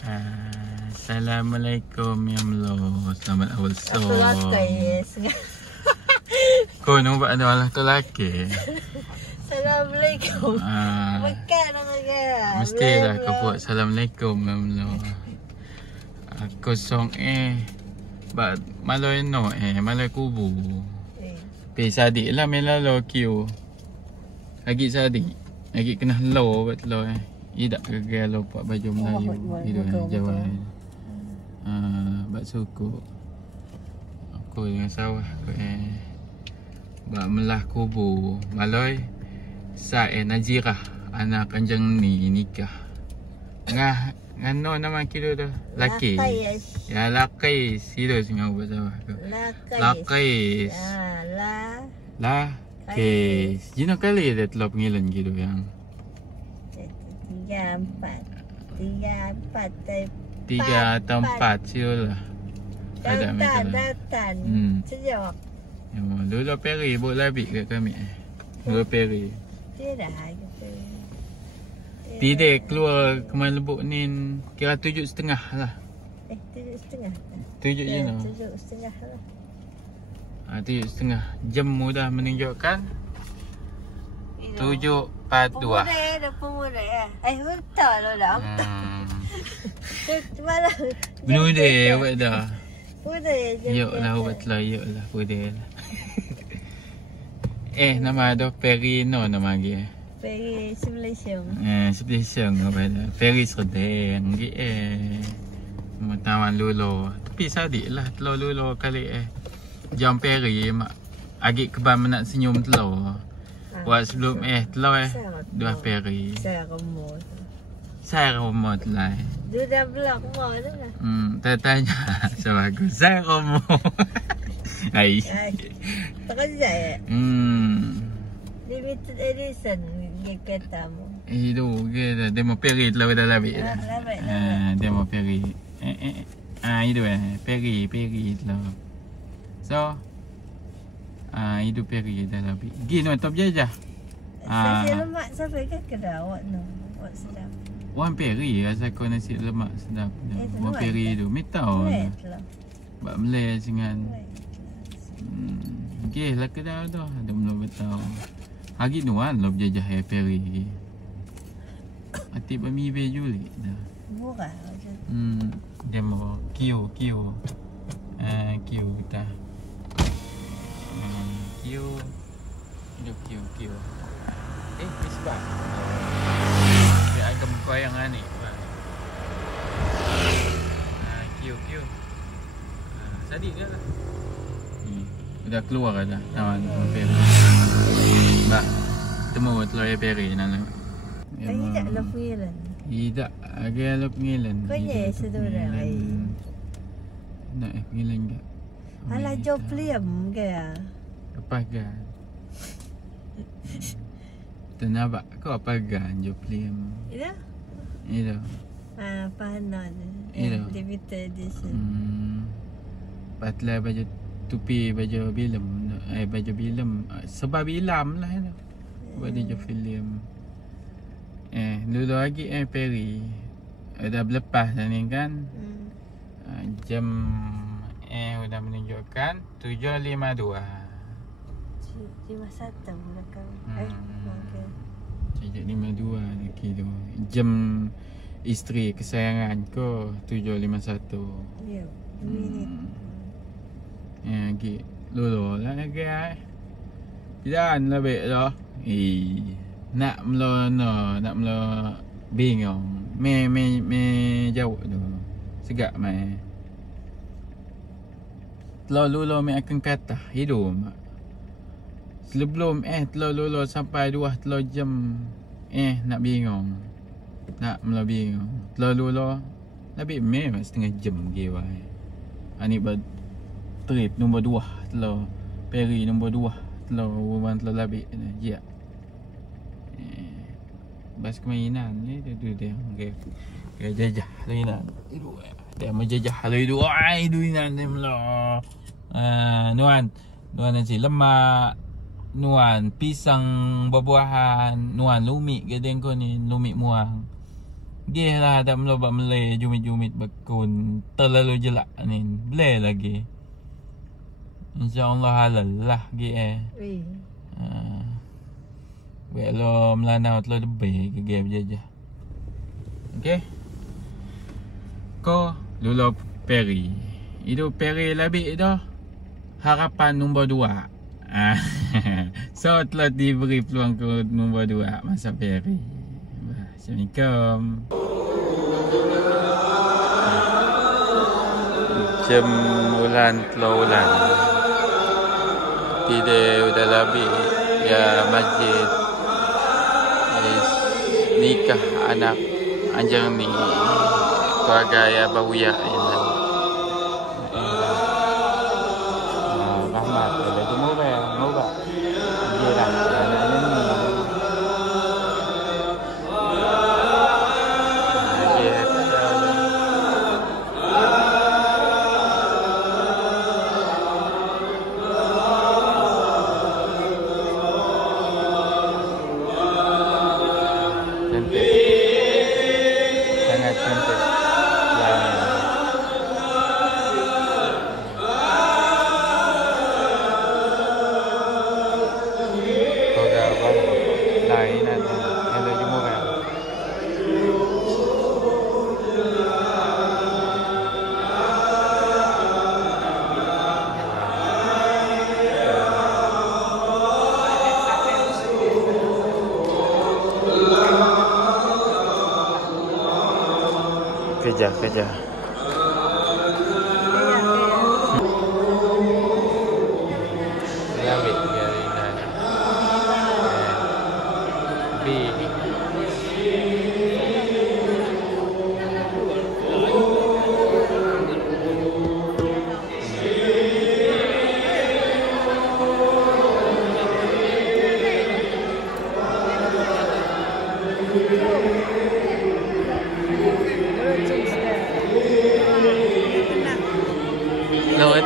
Assalamualaikum ya Allah. Selamat awal so. Aku lakai Kau nak buat ada tu laki. Assalamualaikum. Makan orang. Mestilah kau buat Assalamualaikum ya Allah. Aku song But maloi no maloi kubu. Pi sadik lah melalo kiu. Lagi sadik. Lagi kena low buat lo Idak ke lupa baju Melayu itu Jawa. Bak suku. Aku dengan sawah aku bak melah kubu. Maloi sa Najirah anak kanjeng ni nikah. Ngano nama kira tu? Laki. Ya laki serius ngau buat sawah aku. Laki. Laki. Jino kali dia telah pengilan gitu yang 3 atau 4 siul lah. Ada Datan. Sejak. Dulu peri buat labik kat kami. Dulu peri. Tidak. Tidak keluar kemarin lebuk ni kira 7.5 lah. 7.5. 7 je no. 7.5 lah. 7.5 jam mudah menunjukkan 7.42. Pemuda ya. Betul lo dah. Malah. Pemuda buat dah. Pemuda je. Yok lah buat lah, yok lah pemuda lah. Nama ada Peri no nama lagi. Peri sebelah siang. Sebelah siang apa dah. Peri Serdang lagi Tawan lulu. Tapi sadik lah telur lulu kali Jam Peri mak agak keban nak senyum telur. Buat sebelum telur dua Peri. Saya remote lah. Dia dah blok mau tu lah. Tanya sebagus. Saya remote. Hai. Terasa ya? Limited edition kereta mu. Itu kita demo Peri telur dah labik dah. Demo Peri. Itu Peri telur. So itu Peri dah labik. Gini top jajah. Nasi lemak sampai ke kedai awak no. Awak sedap. Wan Peri rasa kau nasi lemak sedap. Wan Peri tu mitau. Bak Malay dengan. Okey lah kedai tu. Ada belum betul. Hari nuan lo berjajah Peri. Ati bami baju lagi dah. Murah. Dia mau Kio. Kio kita. Kio. Sebab dia agam kau yang ni. Kio. Sadik dia lah. Dah keluar dah. Tawan Peri. Mbak, temu telur Peri nak. Tidak lah pengilan. Tidak, agak lah pengilan. Kau ye sedurang ai. Nak pengilan ke? Alah jopliam ke? Apa kan? Tenabak kau apa gan jopliam? Itu. Pahanan. Limited edition. Patlah baju tupi baju filem. Baju filem sebab bilam lah itu. Buat dia filem. Dulu lagi Peri. Dah berlepas dah ni kan. Jam sudah menunjukkan 7.52. 51 belakang. Okey. 7.52 lagi tu. Jam isteri kesayangan ko 7.51. Ya, minit. Lagi lulu lah lagi Jangan lebih dah. Nak melo bingung. Me jauh tu. Segak mai. Telur me akan kata hidup. Sebelum telur sampai 2 jam nak bingung. Nak melo bingung. Telur lebih me setengah jam giwai. Ani buat trip nombor 2 telur Peri nombor 2 telur rumah telur labik je. Bas kemainan ni dia okey jajah lainan. Dia menjajah itu. Itu inan dia melo. Nuan nasi lemak, nuan pisang buah-buahan, nuan lumik gedeng ko ni, lumik muang. Gih lah tak melobak melay jumit-jumit bakun. Terlalu jelak ni. Boleh lagi. InsyaAllah halal lah gih Weh. Kalau melanau terlalu lebih ke game berjajah. Okay. Ko Lula Perry. Itu Perry lebih dah. Harapan nombor 2. So telah diberi peluang ke nombor 2 masa Perry. Assalamualaikum. Jam bulan telah bulan. Tidak udah lebih ya masjid nikah anak anjang ni keluarga ya bahuya ini. Rahmat ada di murah jiran anak ni. Sangat cantik. Keluarga abang lain ada di murah. Kerja. Lamit dari sana. B. Lord.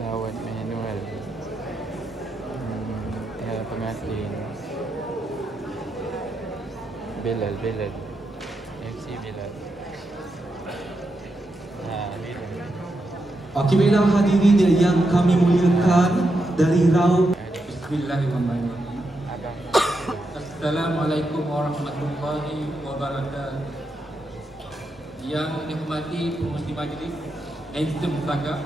Lawat manual. Ya pengantin. Bilal. MC Bilal. Ni dia. Okey, baiklah hadirin yang kami muliakan dari Raub. Bismillahirrahmanirrahim. Abang. Assalamualaikum warahmatullahi wabarakatuh. Yang dihormati pengurusi majlis, handsome juga.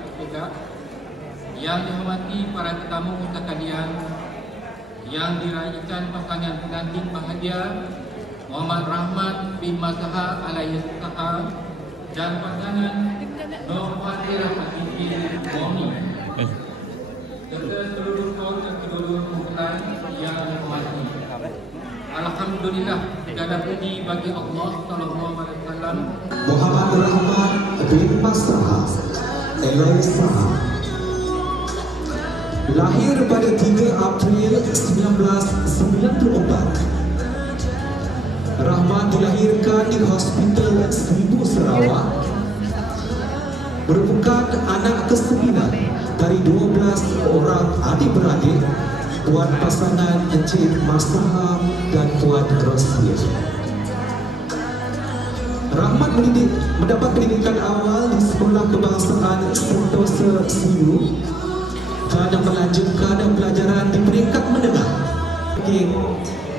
Yang dihormati para tetamu sekalian, yang diraihkan pasangan pengantin bahagia Muhammad Rahmat bin Mazhar alias Taha dan pasangan Nur Fatirah Azizi Bomi, serta seluruh kaum dan kedua kumpulan yang dihormati. Alhamdulillah, segala puji bagi Allah Sallallahu Alaihi Wasallam. Muhammad Rahmat bin Mazhar alias Taha lahir pada 3 April 1994. Rahmat dilahirkan di Hospital 1000 Sarawak. Merupakan anak ke-9 dari 12 orang adik-beradik Tuan pasangan Encik Mazhar dan Tuan Rosia. Rahmat mendapat pendidikan awal di Sekolah Kebangsaan Sentosa Siu dan melanjutkan pelajaran di peringkat menengah.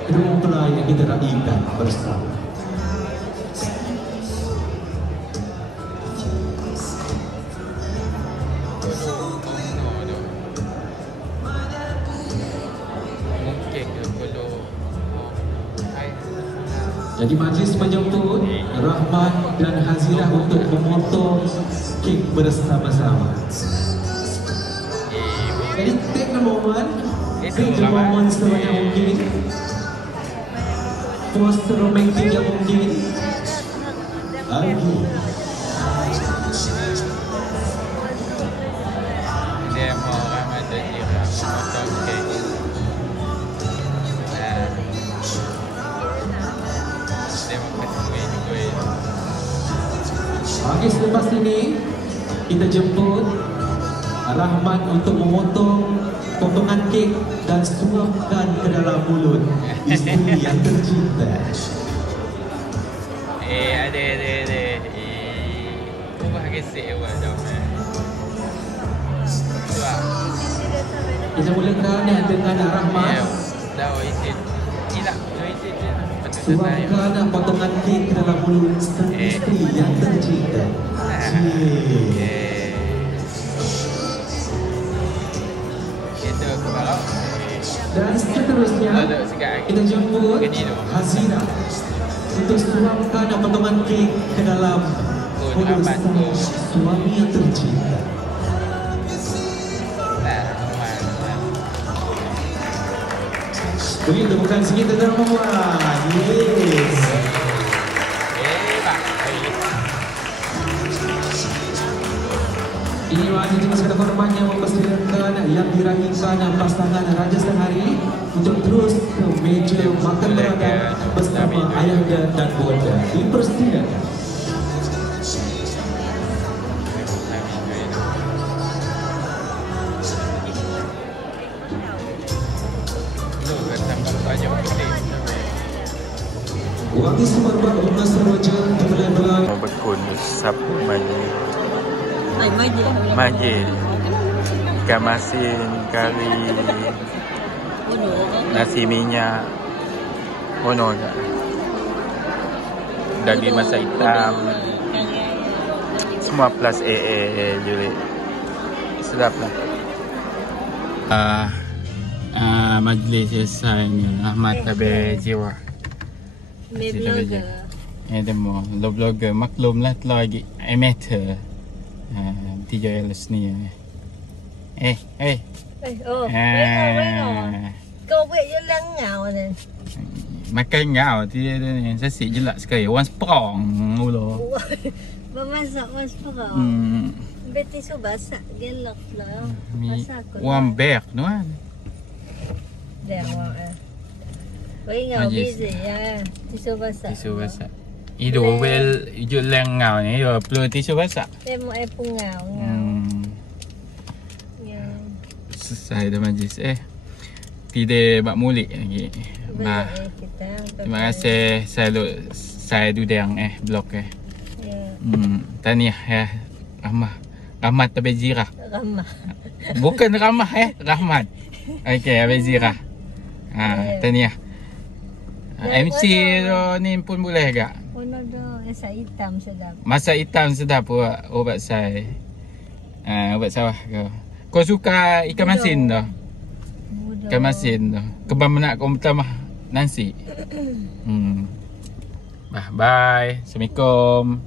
Dua mempelai yang kita raikan bersama. Jadi majlis menjemput Rahmat dan Hazirah untuk memotong kek bersama-sama. Jadi take the moment, take the moment sebanyak mungkin, pose romantik yang mungkin. Okay. Dia mau Rahmat dan Jira potong kek. Okey, selepas ini kita jemput Rahmat untuk memotong potongan kek dan suapkan ke dalam mulut isteri yang tercinta. Ada. Ubah gesek buat dong. Suap. Kita mulakan dengan Rahmat. Dah isin. Hilang. Isin je. Suapkan potongan kek ke dalam mulut isteri yang tercinta. Dan seterusnya kita jemput Hazirah untuk suapkan potongan kek ke dalam mulut suami yang tercinta. Beri tepukan sikit tentang perempuan. Yes. Ini wajib juga sekadar korban yang mempersilakan yang diraihkan pasangan Raja Sehari untuk terus ke meja makan beradab bersama ayahanda dan bonda. Dipersilakan. Wangi semerbak bunga seroja dibelai-belai. Mau berkun sapu majil. Majil. Ikan masin, kari, nasi minyak, daging masak hitam, semua plus juga. Sedap lah. Majlis selesai ni. Rahmat habis jiwa. Ada mau lo blogger maklum lah telah lagi amateur. 3 LS ni. Oh, kau buat je lang ngau ni. Makan ngau dia ni sasik jelak sekali. One sprong mula. Memasak mas perau. Beti so basak gelak lah. One bear tu kan. Dah awak. Wei ngau busy ya. Tisu basak. Itu well hijau lang ngau ni yo perlu tisu basak. Temu ai pungau. Ya. Selesai dah majlis. Tidak bak mulik lagi. Bah. Kita. Terima kasih saya dudang blog Ya. Tahniah ya. Rahmat Abezira. Ramah. Bukan Ramah Rahmat. Okey, Abezira. Tahniah. MC tu ni pun boleh ke? Pun ada asa hitam sedap. Masak hitam sedap ubat saya. Ubat sawah ke. Kau suka ikan masin tu? Ikan masin tu. Kebam nak kau pertama nasi. Bye. Assalamualaikum.